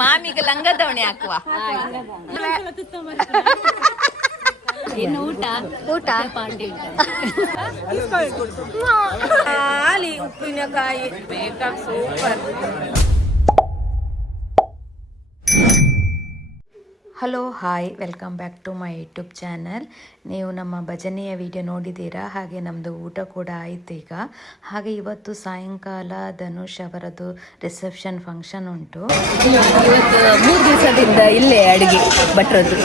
ಮಾಮಿಗೆ ಲಂಗದವಣಿ ಹಾಕುವ. ಇನ್ನು ಊಟ ಪಾರ್ಟಿ ಖಾಲಿ ಉಪ್ಪಿನಕಾಯಿ ಬೇಕಾ super. Hello hi, welcome back to my YouTube channel. ನೀವು ನಮ್ಮ ಭಜನೆಯ ವಿಡಿಯೋ ನೋಡಿದ್ದೀರಾ, ಹಾಗೆ ನಮ್ಮದು ಊಟ ಕೂಡ ಆಯಿತು ಈಗ. ಹಾಗೆ ಇವತ್ತು ಸಾಯಂಕಾಲ ಧನುಷ್ ಅವರದ್ದು ರಿಸೆಪ್ಷನ್ ಫಂಕ್ಷನ್ ಉಂಟು. ಇವತ್ತು 3 ದಿವಸದಿಂದ ಇಲ್ಲೇ ಅಡುಗೆ ಭಟ್ರದ್ದು.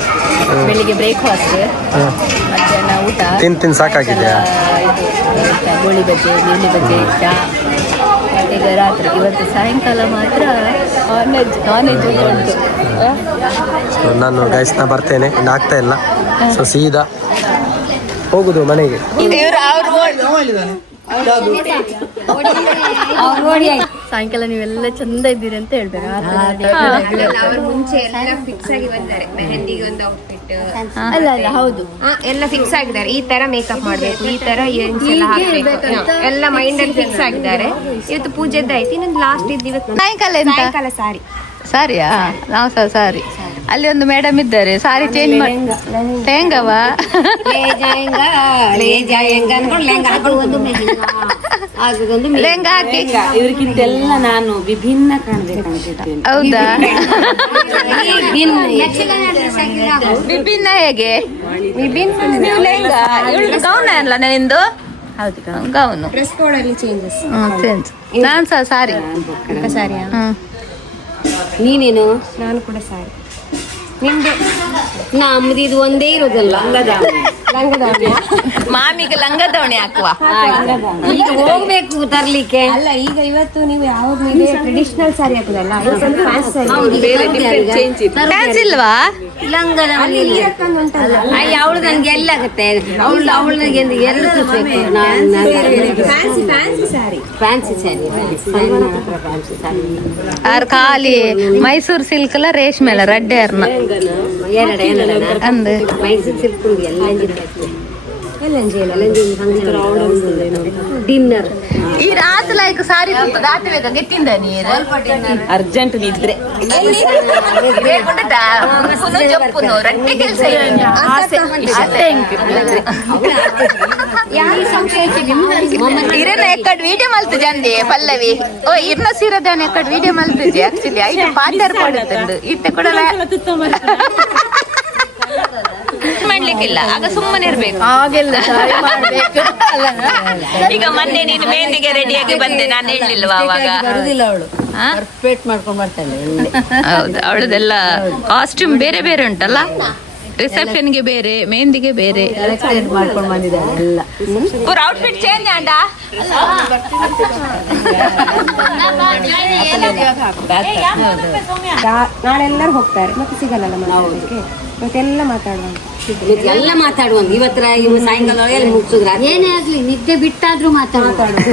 ಬೆಳಿಗ್ಗೆ ಬ್ರೇಕ್ಫಾಸ್ಟ್, ಮಧ್ಯಾಹ್ನ ಊಟ, ತಿನ್ ಸಾಕಾಗಿದೆ. ಗೋಳಿ ಬಜ್ಜೆ, ನೀಲಿ ಬಜ್ಜೆ, ಚಾ. ಈಗ ರಾತ್ರಿ, ಇವತ್ತು ಸಾಯಂಕಾಲ ಮಾತ್ರ ನಾನ್ ವೆಜ್ ಉಂಟು. ನಾನು ಗೈಸ್ನ ಬರ್ತೇನೆ, ಇನ್ನು ಆಗ್ತಾ ಇಲ್ಲ. ಸೊ ಸೀದಾ ಹೋಗುದು ಮನೆಗೆ. ಸಾಯಂಕಾಲ ನೀವೆಲ್ಲ ಚಂದ ಇದ್ದೀರಿ ಅಂತ ಹೇಳ್ಬೇಕು. ಮುಂಚೆ ಎಲ್ಲ ಫಿಕ್ಸ್ ಆಗಿ ಬಂದಾರೆ. ಮೆಹಂದಿಗೆ ಒಂದು ಔಟ್ಫಿಟ್ ಅಲ್ಲ ಹೌದು, ಎಲ್ಲ ಫಿಕ್ಸ್ ಆಗಿದ್ದಾರೆ. ಈ ತರ ಮೇಕಪ್ ಮಾಡ್ಬೇಕು, ಈ ತರ ಇಯರಿಂಗ್ಸ್ ಎಲ್ಲ ಹಾಕ್ಬೇಕು, ಎಲ್ಲ ಮೈಂಡ್ ಅಲ್ಲಿ ಫಿಕ್ಸ್ ಆಗಿದ್ದಾರೆ. ಇವತ್ತು ಪೂಜೆದ್ದಾಯ್ತು, ಇನ್ನೊಂದು ಲಾಸ್ಟ್ ಇದ್ದು ಇವತ್ತು ಸಾಯಂಕಾಲ ಸಾರಿ. ಸಾರಿಯಾ? ನಾವು ಸಹ ಸಾರಿ. ಅಲ್ಲಿ ಒಂದು ಮೇಡಮ್ ಇದ್ದಾರೆ, ಸಾರಿ ಚೇಂಜ್ ಮಾಡಿ. ಲೆಹಂಗವ ಲೆಹಂಗ ಹಾಕಿ ಇವ್ರಿಗಿಂತೆಲ್ಲ ನಾನು ವಿಭಿನ್ನ ಕಾಣಬೇಕು. ಹೌದಾ? ವಿಭಿನ್ನ ಹೇಗೆ? ನೀವು ಲೆಹಂಗ ಗೌನ ಅಲ್ಲ ನಿಂದು? ಹೌದು, ಗೌನು. ಡ್ರೆಸ್ ಕೋಡ್ ಅಲ್ಲಿ ಚೇಂಜಸ್. ಚೇಂಜ್. ನಾನು ಸಹ ಸಾರಿ. ಸಾರಿಯಾ? ನೀನೇನು? ನಾನು ಕೂಡ ಸಾರಿ. ನಿಮ್ದು? ನಮ್ದು ಇದು ಒಂದೇ ಇರೋದಲ್ಲ, ಲಂಗದವಣಿ. ಮಾಮಿಗೆ ಲಂಗದವಣಿ ಹಾಕುವ. ಈಗ ಹೋಗ್ಬೇಕು ತರ್ಲಿಕ್ಕೆ. ಅಲ್ಲ, ಈಗ ಇವತ್ತು ನೀವು ಯಾವಾಗ ಟ್ರೆಡಿಷನಲ್ ಸಾರಿ ಹಾಕುದಲ್ಲ, ಫ್ಯಾನ್ಸಿ ಸಾರಿ. ಫ್ಯಾನ್ಸ್ ಇಲ್ವಾ? ಲಂಗದವಣಿ ಅವಳು ನನ್ಗೆ ಎಲ್ಲ ಆಗುತ್ತೆ. ಅವಳು ನನಗೆ 2 ಸುತ್ತಬೇಕು. ಫ್ಯಾನ್ಸಿ ಸಾರಿ. ಫ್ಯಾನ್ಸಿ ಸ್ಯಾರಿ. ಆರ್ ಖಾಲಿ ಮೈಸೂರು ಸಿಲ್ಕ್ ಅಲ್ಲ, ರೇಷ್ಮೆ ಅಲ್ಲ, ರಡ್ಡೆ ಅರ್ನ ಅಂದ್ ಮೈಸೂರು ಸಿಲ್ಕ್ ಡಿನ್ನರ್. ಈ ರಾತ್ ಲೈಕ್ ಸಾರಿ ದಾಟಬೇಕಾ? ಗೆತ್ತಿಂದ ನೀರು ಅರ್ಜೆಂಟ್ ನಿದ್ರೆ ಜಪ್ಪುನು ರಡ್ಡೆ ಕೆಲಸ ಇರನ ಎಕ್ಕಡ್ ವಿಡಿಯೋ ಮಲ್ತು ಜಂದಿ ಪಲ್ಲವಿ. ಓ ಇರ್ನ ಸೀರದಾನ ಎಕ್ಕಡ್ ವಿಡಿಯೋ ಮಲ್ತುಜಿ. ಆಕ್ಚುಲಿ ಐದು ಪಾರ್ಟ್ನರ್ ಕೊಡುತ್ತಂದು ಇತ್ತೆ ಕೊಡಲ್ಲ ಮಾಡ್ಲಿಕ್ಕಿಲ್ಲ. ಆಗ ಸುಮ್ಮನೆ ಇರ್ಬೇಕು. ಹಾಗೆಲ್ಲ ಈಗ ಮೊನ್ನೆ ನೀನು ಮೆಹಂದಿಗೆ ರೆಡಿಯಾಗಿ ಬಂದೆ, ನಾನು ಹೇಳಲಿಲ್ವಾ ಅವಾಗ? ಪರ್ಫೆಕ್ಟ್ ಮಾಡ್ಕೊಂಡು ಬರ್ತಾಳೆ. ಹೌದು, ಅವಳದೆಲ್ಲ ಕಾಸ್ಟ್ಯೂಮ್ ಬೇರೆ ಬೇರೆ ಉಂಟಲ್ಲ. ರಿಸೆಪ್ಷನ್ಗೆ ಬೇರೆ, ಮೆಹಂದಿಗೆ ಬೇರೆ ಮಾಡ್ಕೊಂಡು ಬಂದಿದ್ದಾರೆ ಎಲ್ಲ. ಪೂರ ಔಟ್ಫಿಟ್ ಚೇಂಜ್ ಆಂಡ. ನಾಳೆ ಎಲ್ಲರೂ ಹೋಗ್ತಾರೆ, ಮತ್ತೆ ಸಿಗಲ್ಲ ಮಾತಾಡೋದಕ್ಕೆ. ಮತ್ತೆಲ್ಲ ಮಾತಾಡುವ ಇವತ್ತರ ಸಾಯಂಕಾಲ ಮುಗಿಸಿದ್ರ ಏನೇ ಆಗ್ಲಿ ನಿದ್ದೆ ಬಿಟ್ಟಾದ್ರೂ ಮಾತಾಡೋದು.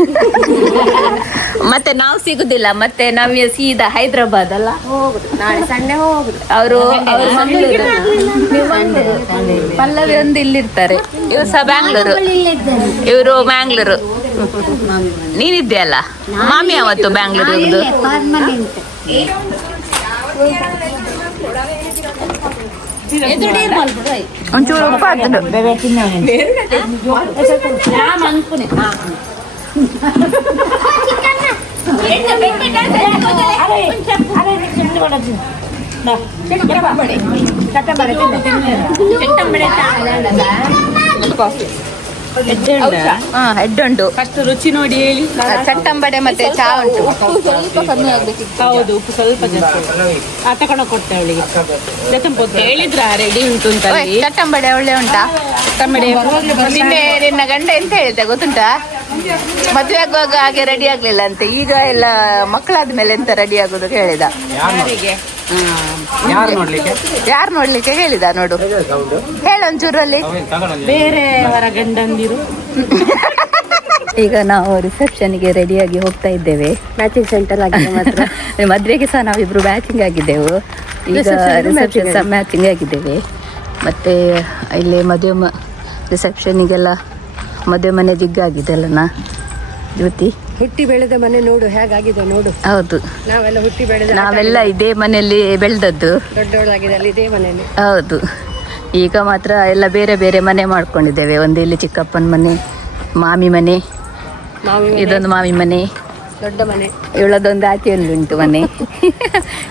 ಮತ್ತೆ ನಾವು ಸಿಗುದಿಲ್ಲ, ಮತ್ತೆ ನಾವು ಸೀದಾ ಹೈದ್ರಾಬಾದ್ ಅಲ್ಲ ಹೋಗುದು. ನಾಳೆ ಸಂಡೆ ಹೋಗುದು. ಅವರು ಪಲ್ಲವಿ ಒಂದು ಇಲ್ಲಿರ್ತಾರೆ, ಇವ್ರು ಸಹ ಬ್ಯಾಂಗ್ಳೂರು, ಇವರು ಮ್ಯಾಂಗ್ಳೂರು. ನೀನಿದ್ದೆ ಅಲ್ಲ ಮಾಮಿ ಅವತ್ತು ಬ್ಯಾಂಗ್ಳೂರು. ಒಂಚೂರು ಉಪ್ಪು ಹಾಕ್ತದೆ. ಹೆಡ್ ಉಂಟು, ಫಸ್ಟ್ ರುಚಿ ನೋಡಿ ಹೇಳಿ. ಚಟ್ಟಂಬಡೆ ಮತ್ತೆ ಚಾ ಉಂಟು. ಸ್ವಲ್ಪ ಕಮ್ಮಿ ಆಗ್ಬೇಕಿತ್ತು. ಹೌದು, ಉಪ್ಪು ಸ್ವಲ್ಪ ಜಾಸ್ತಿ. ತಗೊಂಡೋಗಿ ಕೊಡ್ತೆ ಅವಳಿಗೆ. ಹೇಳಿದ್ರ ರೆಡಿ ಉಂಟು ಅಂತ. ಚಟ್ಟಂಬಡೆ ಒಳ್ಳೆ ಉಂಟಾ? ಚಟ್ಟಂಬಡೆ ನಿನ್ನೆ ನಿನ್ನ ಗಂಡ ಎಂತ ಹೇಳಿದೆ ಗೊತ್ತುಂಟಾ? ಮದುವೆ ಆಗುವಾಗ ಹಾಗೆ ರೆಡಿ ಆಗ್ಲಿಲ್ಲ ಅಂತ, ಈಗ ಎಲ್ಲ ಮಕ್ಕಳಾದ್ಮೇಲೆ ಎಂತ ರೆಡಿ ಆಗೋದು ಹೇಳಿದ. ಯಾರು ನೋಡ್ಲಿಕ್ಕೆ ಹೇಳಿದ ನೋಡು, ಹೇಳೊಂಚೂರಲ್ಲಿ. ಬೇರೆಯವರ ಗಂಡಂದಿರು. ಈಗ ನಾವು ರಿಸೆಪ್ಷನ್ಗೆ ರೆಡಿಯಾಗಿ ಹೋಗ್ತಾ ಇದ್ದೇವೆ. ಮ್ಯಾಚಿಂಗ್ ಸೆಂಟರ್ ಆಗಿದೆ ಮಾತ್ರ. ಮದುವೆಗೆ ಸಹ ನಾವಿಬ್ರು ಮ್ಯಾಚಿಂಗ್ ಆಗಿದ್ದೆವು. ಈಗ ರಿಸೆಪ್ಷನ್ ಸಹ ಮ್ಯಾಚಿಂಗ್ ಆಗಿದ್ದೇವೆ. ಮತ್ತು ಇಲ್ಲಿ ಮದುವೆ ರಿಸೆಪ್ಷನಿಗೆಲ್ಲ ಮದುವೆ ಮನೆ ಜಿಗ್ಗಾಗಿದೆ ಅಲ್ಲನಾ. ಜ್ಯೋತಿ ಹುಟ್ಟಿ ಬೆಳೆದ ಮನೆ ನೋಡು ಹೇಗಾಗಿದೆ ನೋಡು. ಹೌದು, ನಾವೆಲ್ಲ ಹುಟ್ಟಿ ಬೆಳೆದ ನಾವೆಲ್ಲ ಇದೇ ಮನೆಯಲ್ಲಿ ಬೆಳೆದದ್ದು. ದೊಡ್ಡವಳಾಗಿದೆ ಅಲ್ಲಿ ಇದೇ ಮನೆಯಲ್ಲಿ. ಹೌದು, ಈಗ ಮಾತ್ರ ಎಲ್ಲ ಬೇರೆ ಬೇರೆ ಮನೆ ಮಾಡ್ಕೊಂಡಿದ್ದೇವೆ. ಒಂದು ಇಲ್ಲಿ ಚಿಕ್ಕಪ್ಪನ ಮನೆ, ಮಾಮಿ ಮನೆ, ಇದೊಂದು ಮಾಮಿ ಮನೆ, ದೊಡ್ಡ ಮನೆ. ಇವಳದೊಂದು ಆಚೆಯಲ್ಲಿ ಉಂಟು ಮನೆ.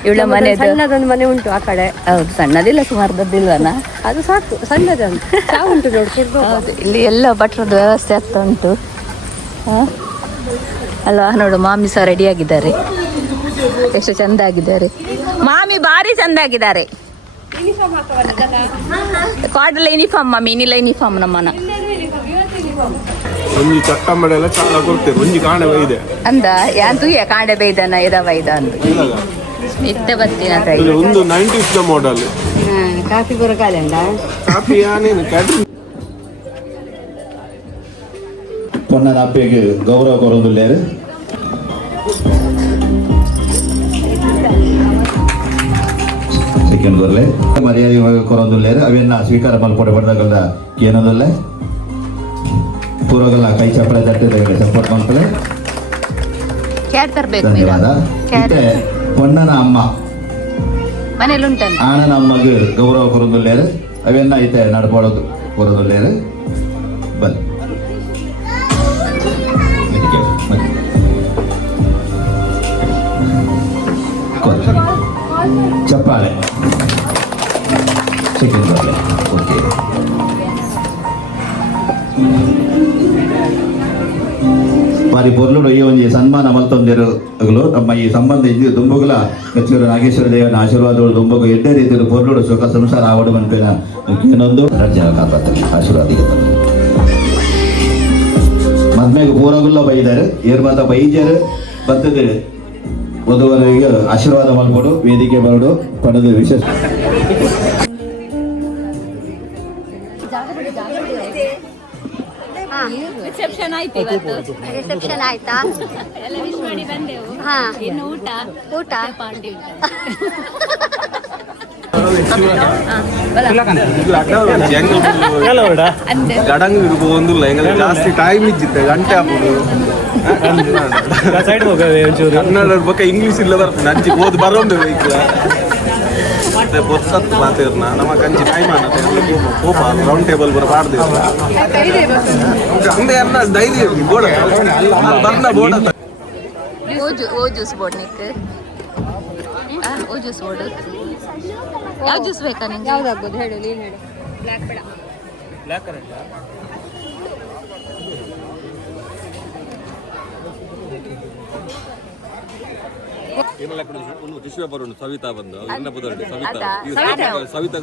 ಇವಳ ಮನೆ ಸಣ್ಣದೊಂದು ಮನೆ ಉಂಟು ಆ ಕಡೆ. ಹೌದು, ಸಣ್ಣದಿಲ್ಲ, ಸುಮಾರದಿಲ್ವನ, ಅದು ಸಾಕು, ಸಣ್ಣದೊಂದು ಚಾ ಉಂಟು ನೋಡ್ಕೊಡ್ಬೋದು. ಹೌದು, ಇಲ್ಲಿ ಎಲ್ಲ ಭಟ್ರದ ವ್ಯವಸ್ಥೆ ಆಗ್ತಾ ಉಂಟು. ಅಲ್ವಾ, ನೋಡು ಮಾಮಿ ಸಹ ರೆಡಿ ಆಗಿದ್ದಾರೆ, ಎಷ್ಟು ಚಂದ ಆಗಿದ್ದಾರೆ. ಮಾಮಿ ಭಾರಿ ಚಂದ ಆಗಿದ್ದಾರೆ. కార్డుల యూనిఫామ్ మా మినీల యూనిఫామ్ నమ్మన ಒಂಜಿ ಚಟ್ಟಂಬಡೆಲ್ಲ ಚಾಲ ಕೊಡ್ತೇವೆ ಒಂಜಿ ಕಾಂಡೆ ಬೈದೆ ಅಂದ ಯಾಂತು ಯಾ ಕಾಂಡೆ ಬೈದನ ಇದ ಬೈದ ಅಂದು ಇತ್ತೆ ಬತ್ತಿನ ತೈ ಒಂದು 90s ದ ಮಾಡೆಲ್ ಕಾಫಿ ಬರಕಾಲೆಂಡ ಕಾಫಿ ಯಾನೇನು ಕ್ಯಾಟರಿಂಗ್ ಪೊನ್ನನ ಅಪ್ಪೆಗೆ ಗೌರವ ಕೊರೊಂದುಲ್ಲೇರು ಸೆಕೆಂಡ್ ಬರ್ಲೆ ಮರ್ಯಾದೆ ಕೊರೊಂದುಲ್ಲೇರು ಅವೆನ್ನ ಸ್ವೀಕಾರ ಮಲ್ಪೊಡೆ ಬಡ್ದಾಗಲ್ಲ ಏನದಲ್ಲ ಪೂರಗಲ್ಲ ಕೈ ಚಪ್ಪಳೆ ತಟ್ಟಿದ ಸಪೋರ್ಟ್ ಮಲ್ಪಲೆ ಧನ್ಯವಾದ. ಮತ್ತೆ ಪೊನ್ನನ ಅಮ್ಮ ಮನೇಲಿ ಉಂಟಂತ ಆನನ ಅಮ್ಮಗೆ ಗೌರವ ಕೊರೊಂದುಲ್ಲೇರು ಅವೆನ್ನ ಐತೆ ನಡ್ಕೊಳ್ಳೋದು ಕೊರೊಂದುಲ್ಲೇರು ಬನ್ನಿ ಚಪ್ಪಾಳೆ ಚಿಕನ್ ಬರ್ಲೆ ಓಕೆ ಬಾರಿ ಬೊರ್ಲುಡು ಈ ಒಂಜಿ ಸನ್ಮಾನ ಮಲ್ತೊಂದಿರು ನಮ್ಮ ಈ ಸಂಬಂಧ ಇದ್ದು ದುಂಬುಗಳ ಕಚ್ಚೂರು ನಾಗೇಶ್ವರ ದೇವನ ಆಶೀರ್ವಾದಗಳು ದುಂಬಗು ಎಡ್ಡೆ ರೀತಿಯಲ್ಲಿ ಬೊರ್ಲುಡು ಸುಖ ಸಂಸಾರ ಆವಡು ಮನ್ಪೇನ ಏನೊಂದು ರಾಜ್ಯ ಕಾಪಾಡ್ತಾರೆ ಆಶೀರ್ವಾದ ಮದ್ಮೆಗೆ ಪೂರಗುಲ್ಲ ಬೈದಾರೆ ಏರ್ ಮಾತ ಬೈಜರು ಬರ್ತದೆ ವಧುವರಿಗೆ ಆಶೀರ್ವಾದ ಮಾಡ್ಕೊಡು ವೇದಿಕೆ ಬರಡು ಪಡೆದು ವಿಶೇಷ ರಿಸೆಪ್ಷನ್ ಆಯ್ತು ಇವತ್ತು ರಿಸೆಪ್ಷನ್ ಆಯ್ತಾ? ಎಲ್ಲ ವಿಶ್ ಮಾಡಿ ಬಂದೆವು. ಹಾ, ಇನ್ನು ಊಟ ಪಾರ್ಟಿ ಗಡಂಗ್ ಇರ್ಬೋದಿಲ್ಲ ಹೆಂಗಂದ್ರೆ ಜಾಸ್ತಿ ಟೈಮ್ ಇದ್ದಿತ್ತೆ ಗಂಟೆ ಹಾಕೋದು ಕನ್ನಡ ಬಗ್ಗೆ ಇಂಗ್ಲೀಷ್ ಇಲ್ಲ ಬರ್ತದೆ ಅಂಚಿ ಓದಿ ಬರೋದು ಬೇಕಿಲ್ಲ ಮತ್ತೆ ಬೊತ್ತತ್ತು ಮಾತೇರ್ನ ನಮ್ಮ ಕಂಚಿ ಟೈಮ್ ಅನ್ನತ್ತೆ ಕೋಪ ರೌಂಡ್ ಟೇಬಲ್ ಬರ ಪಾಡ್ದಿಲ್ಲ ಹಂಗೆ ಅನ್ನ ಧೈರ್ಯ ಬೋಡ ಬಂದ ಬೋಡ ಓ ಜ್ಯೂಸ್ ಬೋರ್ಡ್ ನಿಕ್ಕೆ ಓ ಜ್ಯೂಸ್ ಬೋರ್ಡ್ ಯಾವ ಜ್ಯೂಸ್ ಬೇಕಾ ನಿಂಗೆ? ಯಾವ್ದಾಗ್ಬೋದು ಹೇಳು, ನೀನು ಹೇಳು. ಬ್ಲ್ಯಾಕ್ ಬೇಡ. ಸವಿತಾ ಬಂದು ಸವಿತಾ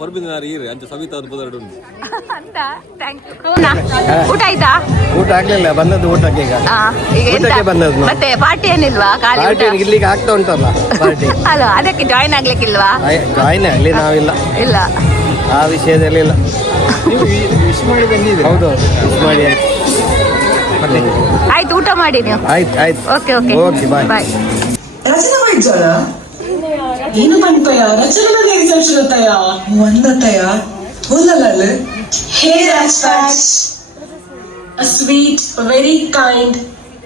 ಪರ್ಬಿನಾರಿ ಅಂತ ಸವಿತಾ ಬುದರ್ಡು ಊಟ ಆಯ್ತಾ? ಊಟ ಆಗ್ಲಿಲ್ಲ, ಬಂದದ್ದು ಊಟಕ್ಕೆ ಈಗ ಊಟಕ್ಕೆ ಬಂದದ್ದು. ಮತ್ತೆ ಪಾರ್ಟಿ ಏನಿಲ್ವಾ? ಖಾಲಿ ಊಟ? ಇಲ್ಲಿಗೆ ಆಗ್ತಾ ಉಂಟಲ್ಲ ಪಾರ್ಟಿ. ಅಲ್ಲ, ಅದಕ್ಕೆ ಜಾಯ್ನ್ ಆಗ್ಲಿಕ್ಕಿಲ್ವಾ? ಜಾಯ್ನ್ ಆಗ್ಲಿ, ನಾವಿಲ್ಲ ಇಲ್ಲ ಆ ವಿಷಯದಲ್ಲಿ ಇಲ್ಲ. ವಿಶ್ ಮಾಡಿ ಬಂದಿದ್ದೀರಿ? ಹೌದು, ವಿಶ್ ಮಾಡಿ. ಆಯ್ತು, ಊಟ ಮಾಡಿ ನೀವು. ಆಯ್ತು ಆಯ್ತು, okay okay okay, bye bye. ರಚನೆ ಮಾಡಿದ್ದಾಳ ಏನು ಬಂತಯ್ಯ ರಚನೆ ರಿಸೆಪ್ಷನ್ ಅತ್ತಯ್ಯ ಒಂದತ್ತಯ್ಯ ಹೋಲಲ್ಲ hey Raj a sweet very kind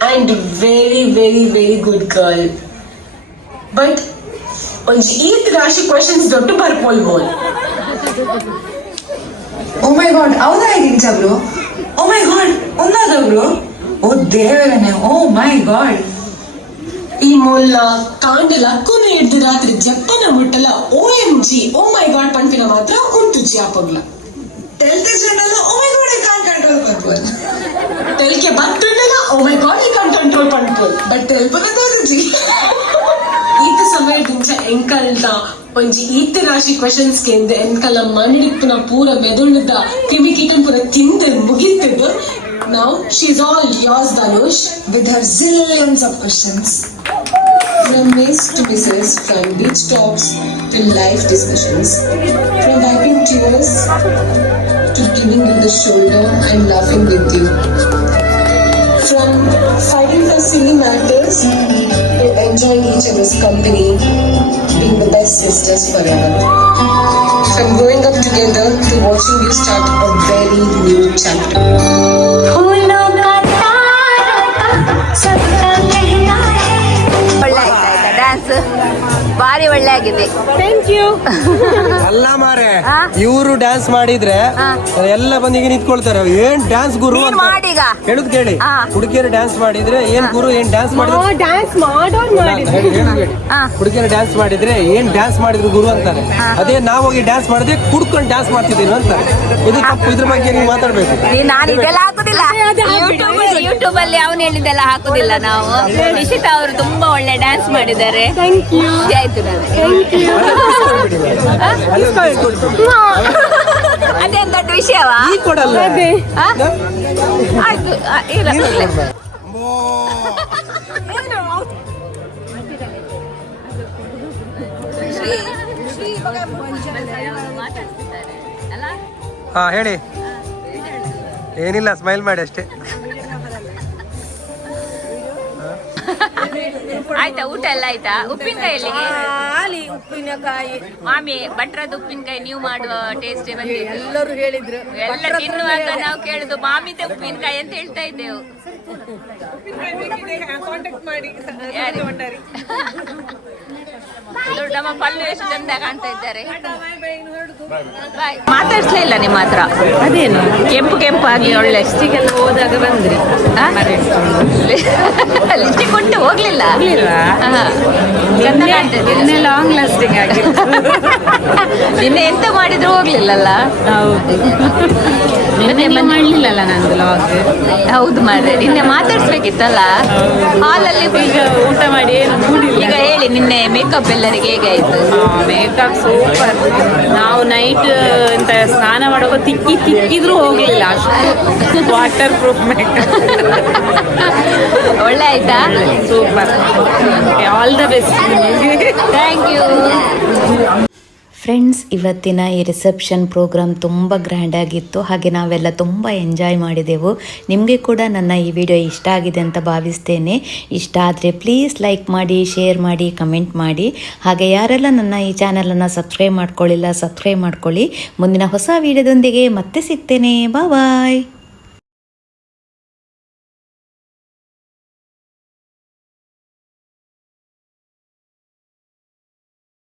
and very very very good girl but ಒಂಜಿ ಈತ್ ರಾಶಿ ಕ್ವೆಶ್ಚನ್ಸ್ ದೊಡ್ಡ ಬರ್ಪೋಲ್ ಮೋಲ್ ಓ ಮೈ ಗಾಡ್ ಹೌದಾ ಇದೀನಿ ಬ್ರೋ ಓ ಮೈ ಗಾಡ್ ಒಂದಾದ bro O ದೇವರನೇ O my god ಈ ಮೊಲ್ಲ ಕಾಂಡಲ ಕುನ ಹಿಡ್ದು ರಾತ್ರಿ ಜಪ್ಪನ ಮುಟ್ಟಲ OMG ಓ ಮೈ ಗಾಡ್ ಪಂಪಿನ ಮಾತ್ರ ಉಂಟು ಜಿಯಾಪಗ್ಲ ತೆಲ್ತೆ ಜನಲ್ಲ oh my god I can't control ಪಂಪಲ್ ತೆಲ್ಕೆ ಬತ್ತುಂಡಲ oh my god I can't control ಪಂಪಲ್ ಬಟ್ ತೆಲ್ಪನ ತೋರುಜಿ ಈತ ಸಮಯದಿಂದ ಎಂಕಲ್ದ ಒಂಜಿ ಈತ ರಾಶಿ ಕ್ವೆಶ್ಚನ್ಸ್ ಕೇಂದ್ರ ಎಂಕಲ ಮಣ್ಣಿಪ್ಪನ ಪೂರ ಮೆದುಳುದ ಕ್ರಿಮಿ ಕೀಟನ್ ಪೂರ ತಿಂದು ಮುಗಿತದ. Now she's all yours, Danush, with her zillions of questions. From Miss to Mrs, from beach talks to life discussions, from wiping tears to giving you the shoulder and laughing with you, from fighting for silly matters to enjoying each other's company, being the best sisters forever. From growing up together to watching you start a very new chapter. ಒಳ್ಳೆ ಆಗಿದೆ. Thank you. ಅಲ್ಲ ಮಾರೆ, ಇವರು dance ಮಾಡಿದ್ರೆ ಎಲ್ಲ ಬಂದಿಗೆ ನಿಂತ್ಕೊಳ್ತಾರೆ. ಏನ್ dance ಗುರು ಅಂತ ಮಾಡೀಗ ಹೇಳುದು ಕೇಳಿ. ಹುಡುಗಿಯರು ಡ್ಯಾನ್ಸ್ ಮಾಡಿದ್ರೆ ಏನ್ ಗುರು, ಏನ್ ಡ್ಯಾನ್ಸ್ ಮಾಡಿದ್ರೆ ಡ್ಯಾನ್ಸ್ ಮಾಡೋರು ಹುಡುಗಿಯರು ಡ್ಯಾನ್ಸ್ ಮಾಡಿದ್ರೆ ಏನ್ ಡ್ಯಾನ್ಸ್ ಮಾಡಿದ್ರು ಗುರು ಅಂತಾರೆ. ಅದೇ ನಾವು ಹೋಗಿ ಡ್ಯಾನ್ಸ್ ಮಾಡಿದ್ರೆ ಕುಡ್ಕೊಂಡು ಡ್ಯಾನ್ಸ್ ಮಾಡ್ತಿದ್ದೀವಿ ಅಂತಾರೆ. ಇದು ತಪ್ಪು. ಇದ್ರ ಬಗ್ಗೆ ನೀವು ಮಾತಾಡ್ಬೇಕು. ನಾನು ಇದೆಲ್ಲ ಹಾಕುದಿಲ್ಲ. ಯೂಟ್ಯೂಬ್ ಅಲ್ಲಿ ಅವನು ಹೇಳಿದ್ದೆಲ್ಲ ಹಾಕುದಿಲ್ಲ ನಾವು. ನಿಶಿತಾ ಅವರು ತುಂಬಾ ಒಳ್ಳೆ ಡ್ಯಾನ್ಸ್ ಮಾಡಿದ್ದಾರೆ. ಆಯ್ತು ಅದೇನ್ ದೊಡ್ಡ ವಿಷಯವಾ? ಕೊಡಲ್ಲ. ಆಯ್ತು ಇಲ್ಲ ಹಾ ಹೇಳಿ. ಏನಿಲ್ಲ, ಸ್ಮೈಲ್ ಮಾಡಿ ಅಷ್ಟೇ. ಆಯ್ತಾ? ಊಟ ಎಲ್ಲ ಆಯ್ತಾ? ಉಪ್ಪಿನಕಾಯಿ ಖಾಲಿ ಉಪ್ಪಿನಕಾಯಿ ಮಾಮಿ ಭಟ್ರದ ಉಪ್ಪಿನಕಾಯಿ ನೀವು ಮಾಡುವ ಟೇಸ್ಟ್ ಬಂದಿದೆ. ಎಲ್ಲರೂ ಹೇಳಿದ್ರು. ಎಲ್ಲ ತಿನ್ನುವಾಗ ನಾವು ಕೇಳುದು ಮಾಮಿದೆ ಉಪ್ಪಿನಕಾಯಿ ಅಂತ ಹೇಳ್ತಾ ಇದ್ದೆವು. ನಮ್ಮ ಪಲ್ಲು ಎಷ್ಟು ಚಂದ ಕಾಣ್ತಾ ಇದ್ದಾರೆ. ಮಾತಾಡ್ಸ್ಲೇ ಇಲ್ಲ ನಿಮ್ಮ ಹತ್ರ. ಅದೇನು ಕೆಂಪು ಕೆಂಪಾಗಿ ಒಳ್ಳೆ ಲಿಸ್ಟಿಗೆಲ್ಲ ಹೋದಾಗ ಬಂದ್ರಿ. ಲಿಸ್ಟಿಕ್ ಕೊಟ್ಟು ಹೋಗ್ಲಿಲ್ಲ. ಚಂದ ಕಾಣ್ತಿದ್ದೆ. ಲಾಂಗ್ ಲಾಸ್ಟಿಂಗ್ ಆಗಿ ನಿನ್ನೆ ಎಂತ ಮಾಡಿದ್ರು ಹೋಗ್ಲಿಲ್ಲಲ್ಲ. ಹೌದು, ನಿನ್ನೆ ಮಾಡ್ಲಿಲ್ಲಲ್ಲ ನಂದು ಲಾಗ್. ಹೌದು ಮಾರ್ರೆ, ನಿನ್ನೆ ಮಾತಾಡ್ಸ್ಬೇಕಿತ್ತಲ್ಲ ಹಾಲಲ್ಲಿ. ಈಗ ಊಟ ಮಾಡಿ ಈಗ ಹೇಳಿ, ನಿನ್ನೆ ಮೇಕಪ್ ಎಲ್ಲರಿಗೆ ಹೇಗಾಯ್ತು? Makeup super. ನಾವು ನೈಟ್ ಎಂತ ಸ್ನಾನ ಮಾಡೋಕೆ ತಿಕ್ಕಿದ್ರು ಹೋಗ್ಲಿಲ್ಲ. ವಾಟರ್ ಪ್ರೂಫ್ ಮೇಕಪ್ ಒಳ್ಳೆ ಆಯ್ತಾ? Super. All the best. Thank you. Friends, ಇವತ್ತಿನ ಈ ರಿಸೆಪ್ಷನ್ ಪ್ರೋಗ್ರಾಮ್ ತುಂಬ ಗ್ರ್ಯಾಂಡಾಗಿತ್ತು. ಹಾಗೆ ನಾವೆಲ್ಲ ತುಂಬ ಎಂಜಾಯ್ ಮಾಡಿದೆವು. ನಿಮಗೆ ಕೂಡ ನನ್ನ ಈ ವಿಡಿಯೋ ಇಷ್ಟ ಆಗಿದೆ ಅಂತ ಭಾವಿಸ್ತೇನೆ. ಇಷ್ಟ ಆದರೆ ಪ್ಲೀಸ್ ಲೈಕ್ ಮಾಡಿ, ಶೇರ್ ಮಾಡಿ, ಕಮೆಂಟ್ ಮಾಡಿ. ಹಾಗೆ ಯಾರೆಲ್ಲ ನನ್ನ ಈ ಚಾನಲನ್ನು ಸಬ್ಸ್ಕ್ರೈಬ್ ಮಾಡ್ಕೊಳ್ಳಿಲ್ಲ, ಸಬ್ಸ್ಕ್ರೈಬ್ ಮಾಡ್ಕೊಳ್ಳಿ. ಮುಂದಿನ ಹೊಸ ವಿಡಿಯೋದೊಂದಿಗೆ ಮತ್ತೆ ಸಿಗ್ತೇನೆ. ಬಾಯ್.